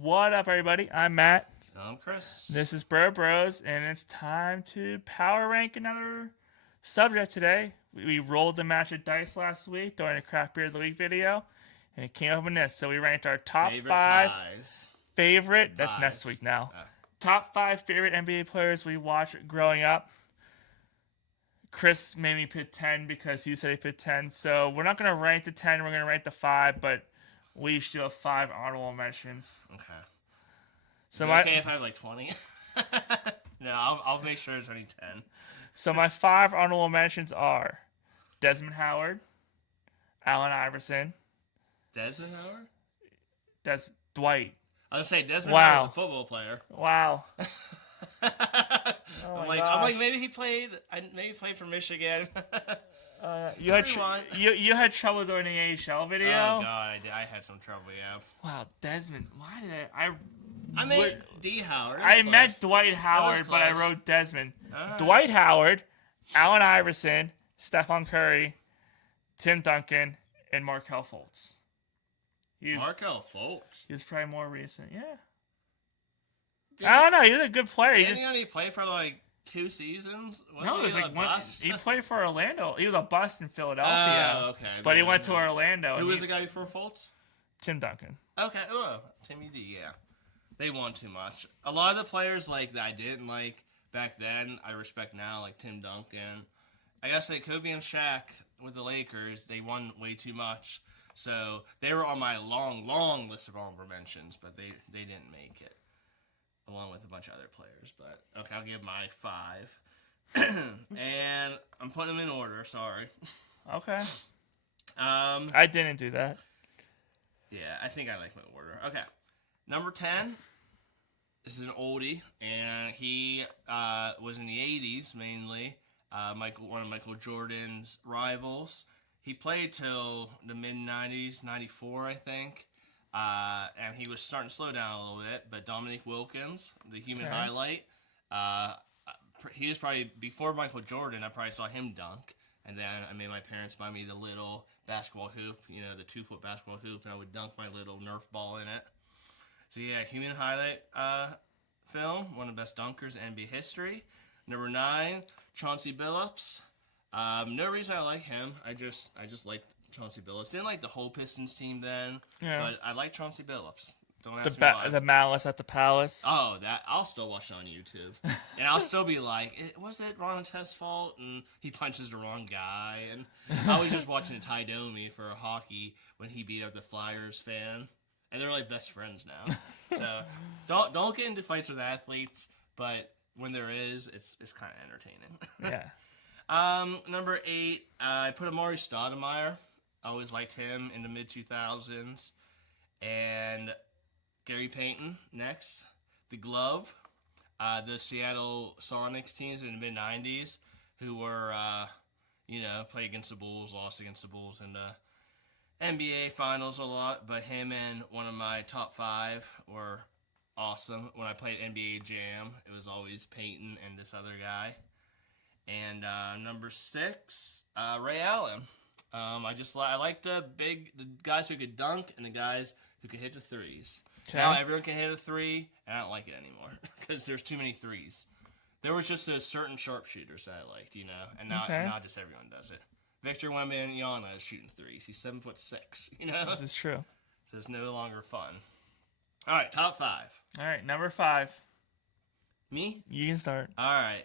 What up, everybody? I'm Matt. I'm Chris. This is Bro Bros, and it's time to power rank another subject today. We rolled the match of dice last week during a Craft Beer of the Week video, and it came up in this. So we ranked our top Favorite five pies. favorite. That's next Pies. week now. Uh, Top five favorite NBA players we watched growing up. Chris made me pick 10 because he said he picked 10. So we're not going to rank the 10, we're going to rank the 5, but we still have 5 honorable mentions. okay. Is So it my okay if I have like 20? No, I'll make sure it's only 10. so my 5 honorable mentions are Desmond Howard, Allen Iverson, Desmond Howard? Des Dwight. I was gonna say Desmond Wow. Howard's a football player. Wow. I'm my like gosh. maybe he played. Maybe he played for Michigan. You had Rewind. you had trouble during the AHL video. Oh god, I had some trouble. Yeah. Wow, Desmond. Why did I made D Howard. I Close. meant Dwight Howard, but I close. wrote Desmond. Alright. Dwight Howard, Allen Iverson, Stephon Curry, Tim Duncan, and Markel Fultz. Markel Fultz. He was probably more recent. Yeah. I don't know. He was a good player. Didn't he only play for like 2 seasons? No, it was he like a one. bust? He played for Orlando. He was a bust in Philadelphia. Oh, okay. But he Yeah, went to no. Orlando. Who and was he- the guy before Fultz? Tim Duncan. Okay, oh, Timmy D, yeah. They won too much. A lot of the players like that I didn't like back then, I respect now, like Tim Duncan. I guess like Kobe and Shaq with the Lakers, they won way too much. So they were on my long list of honorable mentions, but they didn't make it. Along with a bunch of other players. But okay, I'll give my 5. And I'm putting them in order, sorry. Okay. Um I didn't do that. Yeah, I think I like my order. Okay. Number 10 is an oldie, and he was in the 80s mainly. One of Michael Jordan's rivals. He played till the mid-90s, 94, I think. And he was starting to slow down a little bit, but Dominique Wilkins, the human Okay. highlight, he was probably, before Michael Jordan, I probably saw him dunk. And then I made my parents buy me the little basketball hoop, the 2-foot basketball hoop, and I would dunk my little Nerf ball in it. So yeah, human highlight film, one of the best dunkers in NBA history. Number 9, Chauncey Billups. No reason I like him. I just like Chauncey Billups. Didn't like the whole Pistons team then, Yeah. but I like Chauncey Billups. Don't The ask me why. the Malice at the Palace. Oh, that I'll still watch it on YouTube, and I'll still be like, "Was it Ron Artest's fault?" And he punches the wrong guy, and I was just watching Ty Domi for hockey when he beat up the Flyers fan, and they're like best friends now. So don't get into fights with athletes, but when there is, it's kind of entertaining. Yeah. Number 8, I put Amari Stoudemire. I always liked him in the mid 2000s, and Gary Payton next. The Glove. The Seattle Sonics teams in the mid-90s who were, played against the Bulls, lost against the Bulls in the NBA Finals a lot. But him and one of my top 5 were awesome. When I played NBA Jam, it was always Payton and this other guy. And number 6, Ray Allen. I like the guys who could dunk and the guys who could hit the threes. Okay. Now everyone can hit a 3, and I don't like it anymore because there's too many 3s. There was just a certain sharpshooters that I liked, and now just everyone does it. Victor Wembanyama is shooting 3s. He's 7'6", This is true. So it's no longer fun. All right, top 5. All right, number 5. Me? You can start. All right.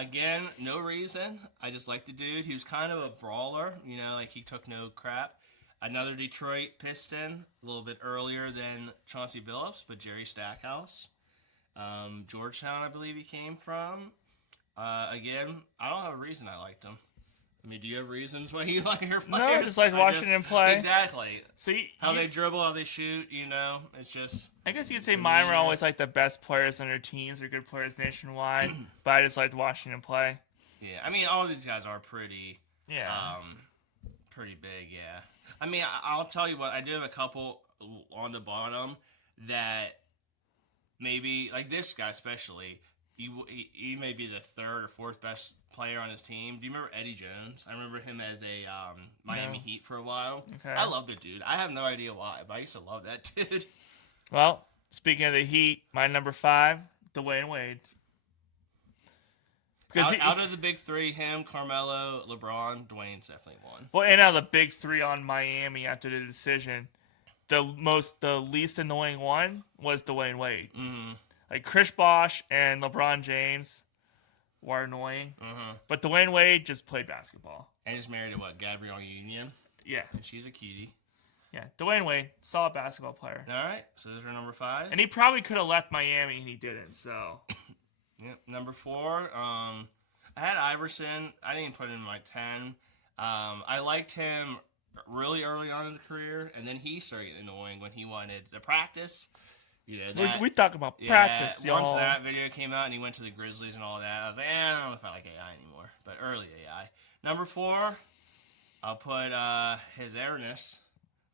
Again, no reason. I just like the dude. He was kind of a brawler, like he took no crap. Another Detroit Piston, a little bit earlier than Chauncey Billups, but Jerry Stackhouse. Georgetown, I believe he came from. Again, I don't have a reason I liked him. I mean, do you have reasons why you like your players? No, I just like watching him play. Exactly. See How they dribble, how they shoot, it's just... I guess you could say mine were always like the best players on their teams or good players nationwide, but I just liked watching them play. Yeah, I mean, all of these guys are pretty... Yeah. Pretty big, yeah. I mean, I'll tell you what, I do have a couple on the bottom that maybe, like this guy especially, he may be the 3rd or 4th best player on his team. Do you remember Eddie Jones? I remember him as a Miami Heat for a while. Okay. I love the dude. I have no idea why, but I used to love that dude. Well, speaking of the Heat, my number 5, Dwayne Wade. Because Out of the big three, him, Carmelo, LeBron, Dwayne's definitely one. well, and out of the big 3 on Miami after the decision, the least annoying one was Dwayne Wade. Mm-hmm. Like Chris Bosh and LeBron James were annoying, but Dwayne Wade just played basketball. And he's married to what? Gabrielle Union? Yeah, And she's a cutie. yeah. Dwayne Wade, solid basketball player, All right, so those are number 5. and he probably could have left Miami and he didn't. So Yep. Number 4, I had Iverson. I didn't put him in my 10. I liked him really early on in his career, and then he started getting annoying when he wanted to practice. You know, that, we talk about practice, y'all. Once that video came out and he went to the Grizzlies and all that, I was like, I don't know if I like AI anymore. But early AI. Number 4, I'll put his airness,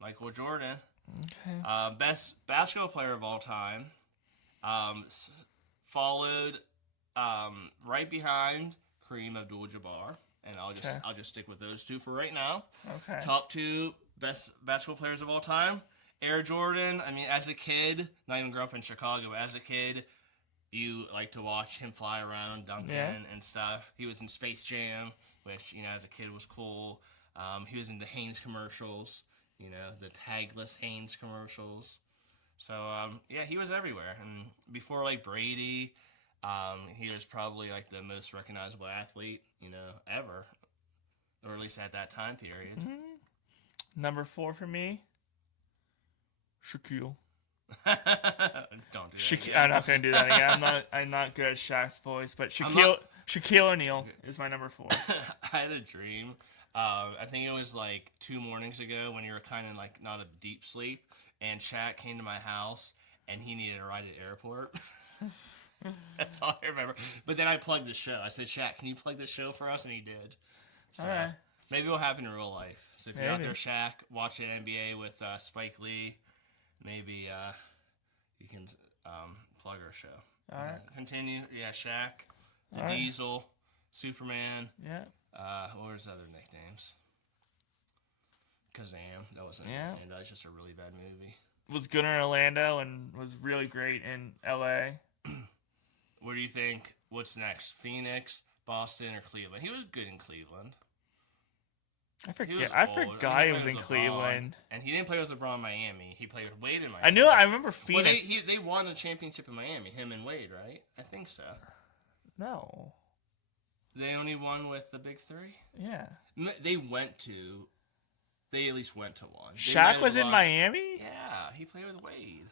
Michael Jordan. Okay. Best basketball player of all time. Followed right behind Kareem Abdul-Jabbar, and I'll just stick with those 2 for right now. Okay. Top 2 best basketball players of all time. Air Jordan. I mean, as a kid, not even grew up in Chicago, but as a kid, you like to watch him fly around dunking and stuff. He was in Space Jam, which as a kid was cool. He was in the Hanes commercials, the tagless Hanes commercials. So he was everywhere. And before Brady, he was probably the most recognizable athlete, ever, or at least at that time period. Mm-hmm. Number 4 for me, Shaquille. Don't do that. I'm not gonna do that again. I'm not good at Shaq's voice, but Shaquille O'Neal is my number 4. I had a dream. I think it was 2 mornings ago when you were kind of not a deep sleep, and Shaq came to my house and he needed a ride at the airport. That's all I remember. But then I plugged the show. I said, Shaq, can you plug the show for us? And he did. So, all right. Maybe it'll happen in real life. So if you're out there, Shaq, watching NBA with Spike Lee, maybe you can plug our show. All right. Continue. Yeah, Shaq, the all Diesel, right. Superman. Yeah. What was his other nicknames? Kazam. That wasn't a nickname. That was just a really bad movie. Was good in Orlando and was really great in LA. What do you think? What's next? Phoenix, Boston, or Cleveland? He was good in Cleveland. I forgot he was in Cleveland. And he didn't play with LeBron in Miami. He played with Wade in Miami. I remember Phoenix. Well, they won a championship in Miami, him and Wade, right? I think so. No. They only won with the big 3? Yeah. They at least went to one. Shaq was in Miami? Yeah, he played with Wade.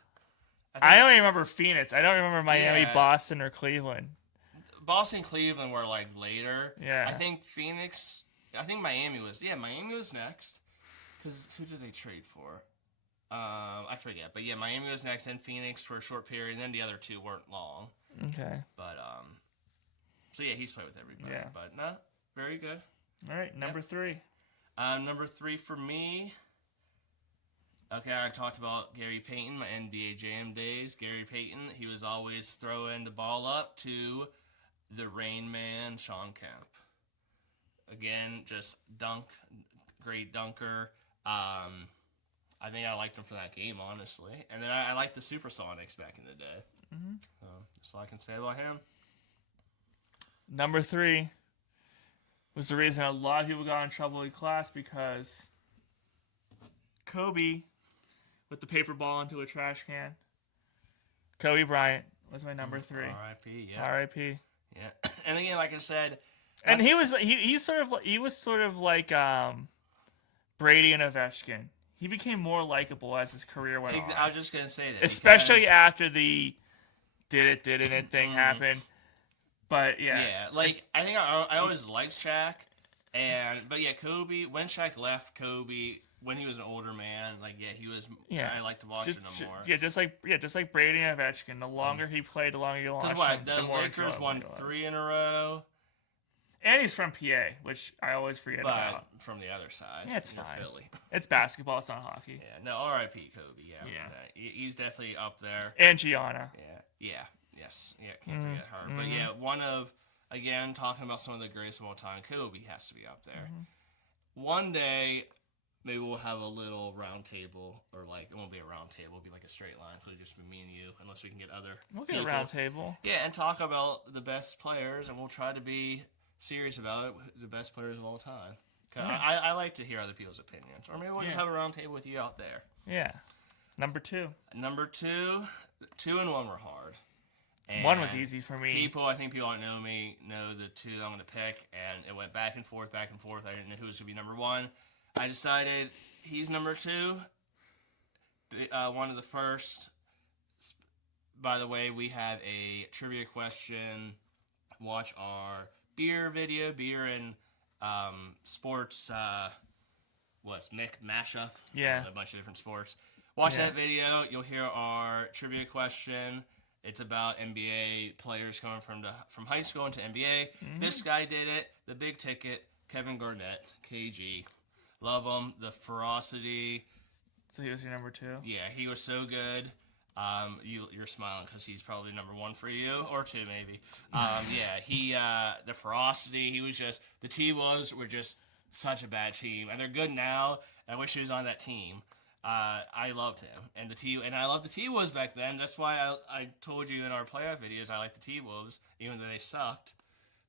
I only remember Phoenix. I don't remember Miami, Boston, or Cleveland. Boston, Cleveland were later. Yeah. I think Miami was next. Because who did they trade for? I forget. But yeah, Miami was next, then Phoenix for a short period, and then the other 2 weren't long. Okay. But, so yeah, he's played with everybody. Yeah. But, no, very good. All right, number 3. Number 3 for me. Okay, I talked about Gary Payton, my NBA Jam days. Gary Payton, he was always throwing the ball up to the Rain Man, Sean Kemp. Again, just great dunker. I think I liked him for that game, honestly. And then I liked the Supersonics back in the day. Mm-hmm. That's all I can say about him. Number 3 was the reason a lot of people got in trouble in class because Kobe with the paper ball into a trash can. Kobe Bryant was my number 3. R.I.P. Yeah. R.I.P. Yeah. And again, like I said, and he was sort of like Brady and Ovechkin. He became more likable as his career went on. I was just gonna say that, especially after the didn't it thing happened. But yeah, I think I always liked Shaq, but Kobe. When Shaq left, Kobe, when he was an older man, he was. Yeah, I liked watching him more. Just like Brady and Ovechkin. The longer he played, the longer you watched him. Because the Lakers won 3 in a row. And he's from PA, which I always forget about. From the other side. Yeah, it's fine. Philly. It's basketball. It's not hockey. Yeah, no, R.I.P. Kobe. Yeah. He's definitely up there. And Gianna. Yeah. Yes. Yeah, can't forget her. But yeah, one of, again, talking about some of the greatest of all time, Kobe has to be up there. One day, maybe we'll have a little round table, or like it won't be a round table, it'll be like a straight line. So it'll just be me and you, unless we can get other. We'll get people. a round table. Yeah, and talk about the best players, and we'll try to be serious about it. The best players of all time. 'Cause Yeah. I like to hear other people's opinions, or maybe we'll just Yeah. have a round table with you out there. Yeah. Number 2. Number 2, 2 and 1 were hard. And 1 was easy for me. I think people that know me know the 2 that I'm going to pick, and it went back and forth. I didn't know who was going to be number 1. I decided he's number 2. One of the first. By the way, we have a trivia question. Watch our beer video, beer and sports. Mashup? Yeah. A bunch of different sports. Watch Yeah. that video. You'll hear our trivia question. It's about NBA players going from high school into NBA. This guy did it. The big ticket, Kevin Garnett, KG. Love him. The ferocity. So he was your number 2? Yeah, he was so good. You're smiling because he's probably number 1 for you, or 2 maybe. Yeah, the ferocity. He was just, the T-Wolves were just such a bad team, and they're good now. I wish he was on that team. I loved him, and I loved the T-Wolves back then. That's why I told you in our playoff videos I liked the T-Wolves, even though they sucked.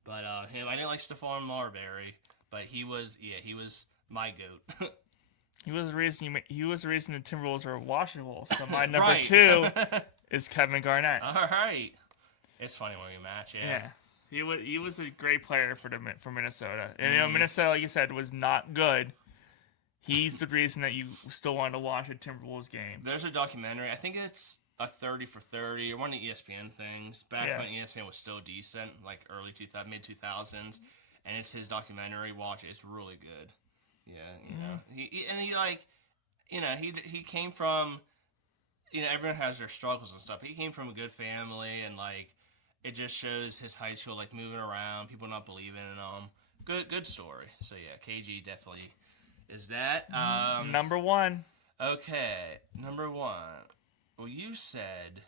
But I didn't like Stephon Marbury, but he was my goat. He was the reason he was the reason the Timberwolves are washable. So my number Right. 2 is Kevin Garnett. All right, it's funny when we match. Yeah. He was a great player for Minnesota. And Minnesota, like you said, was not good. He's the reason that you still wanted to watch a Timberwolves game. There's a documentary. I think it's a 30 for 30 or one of the ESPN things. Back when ESPN was still decent, like early 2000, mid 2000s, and it's his documentary. Watch it; it's really good. Yeah, he came from, everyone has their struggles and stuff. He came from a good family, and like it just shows his high school like moving around, people not believing in him. Good story. So yeah, KG definitely is that. Number 1. Okay, number 1. Well, you said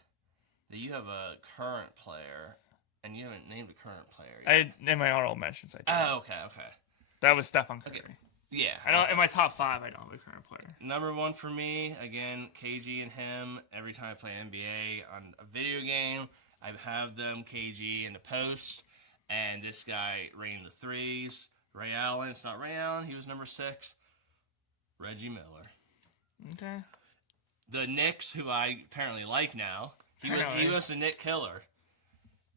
that you have a current player, and you haven't named a current player yet. In my honorable mentions, I did. Oh, okay. That was Stephen Curry. Okay. Yeah. I don't. In my top 5, I don't have a current player. Number 1 for me, again, KG and him. Every time I play NBA on a video game, I have them, KG, in the post, and this guy raining the threes. Ray Allen, it's not Ray Allen, he was number 6. Reggie Miller. Okay. The Knicks, who I apparently like now, he was the Knick killer.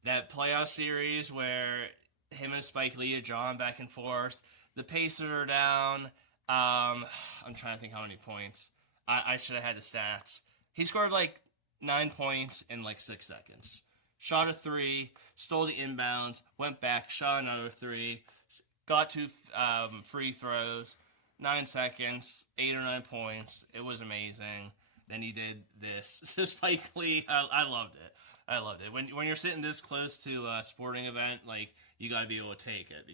That playoff series where him and Spike Lee are drawn back and forth. The Pacers are down. I'm trying to think how many points. I should have had the stats. He scored like 9 points in like 6 seconds. Shot a 3, stole the inbounds, went back, shot another 3, got 2 free throws, 9 seconds, 8 or 9 points. It was amazing. Then he did this. Spike Lee, I loved it. I loved it. When you're sitting this close to a sporting event, like, you got to be able to take it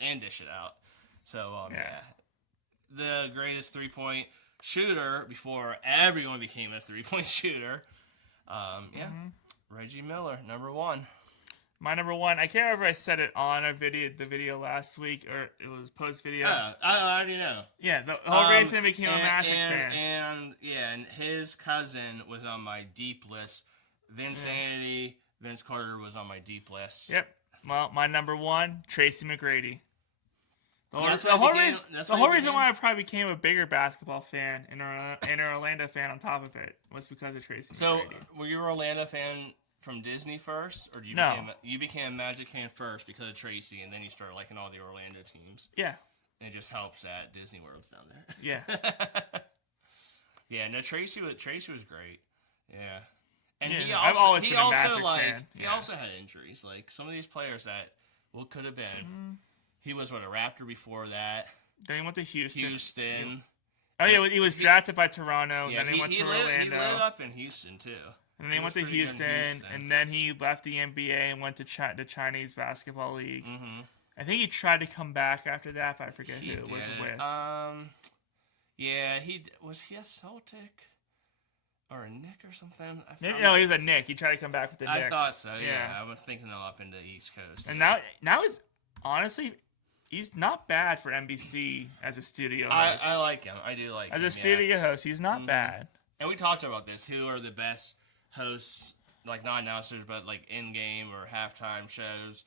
and dish it out. So, the greatest 3-point shooter before everyone became a 3-point shooter. Reggie Miller, number 1. My number 1, I can't remember if I said it on the video last week, or it was post video. I already know. Yeah, the whole reason I became a Magic fan. And his cousin was on my deep list. Vince Carter was on my deep list. Yep. Well, my number 1, Tracy McGrady. The whole reason why I probably became a bigger basketball fan and an Orlando fan on top of it was because of Tracy McGrady. So, were you an Orlando fan from Disney first, or you became a Magic fan first because of Tracy, and then you started liking all the Orlando teams? Yeah. And it just helps that Disney World's down there. Yeah. Yeah. No, Tracy was great. Yeah. And yeah, he I've always been a Magic like fan. he also had injuries. Like some of these players that could have been. Mm-hmm. He was a Raptor before that. Then he went to Houston. Oh yeah, he was drafted by Toronto. Yeah, then he went to Orlando. He lit up in Houston too. And then he went to Houston, and then he left the NBA and went to the Chinese Basketball League. Mm-hmm. I think he tried to come back after that, but I forget who it was with. Yeah, was he a Celtic or a Knick or something? No, he was a Knick. He tried to come back with the Knicks. I thought so. Yeah, I was thinking up in the East Coast. And now he's honestly he's not bad for NBC as a studio I, host. I like him. I do like as him. a studio host, he's not bad. And we talked about this. Who are the best hosts, like not announcers, but like in-game or halftime shows?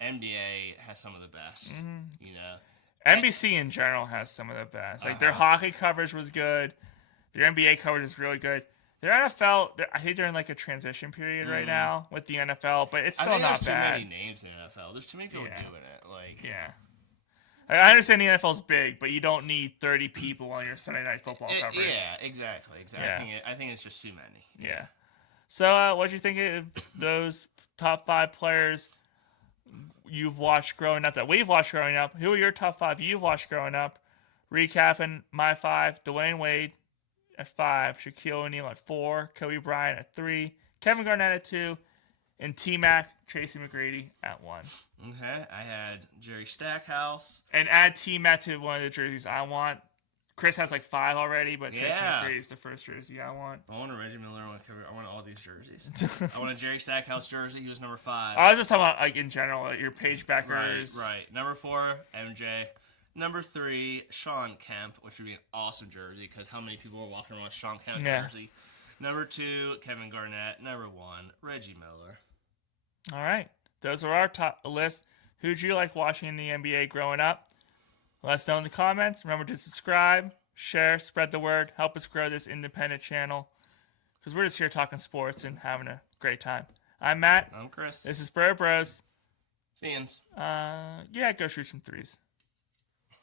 NBA has some of the best. You know, NBC in general has some of the best. Like their hockey coverage was good. Their NBA coverage is really good. Their NFL, I think they're in like a transition period right now with the NFL, but it's still not there's bad. too many names in the NFL. There's too many people doing it. Like, yeah. I understand the NFL's big, but you don't need 30 people on your Sunday Night Football coverage. Yeah, exactly. Yeah. I think it's just too many. Yeah. So, what do you think of those top 5 players you've watched growing up that we've watched growing up? Who are your top 5 you've watched growing up? Recapping my 5: Dwayne Wade at 5, Shaquille O'Neal at 4, Kobe Bryant at 3, Kevin Garnett at 2, and T-Mac, Tracy McGrady at 1. Okay, I had Jerry Stackhouse. And add T-Mac to one of the jerseys I want. Chris has like 5 already, but Tracy McGrady is the first jersey I want. I want a Reggie Miller. I want all these jerseys. I want a Jerry Stackhouse jersey. He was number 5. I was just talking about like in general, like, your page backers. Right. Number 4, MJ. Number 3, Sean Kemp, which would be an awesome jersey because how many people are walking around with Sean Kemp jersey? Number 2, Kevin Garnett. Number 1, Reggie Miller. All right. Those are our top list. Who'd you like watching in the NBA growing up? Let us know in the comments. Remember to subscribe, share, spread the word. Help us grow this independent channel. Because we're just here talking sports and having a great time. I'm Matt. I'm Chris. This is Bird Bros. See yous. Yeah, go shoot some threes.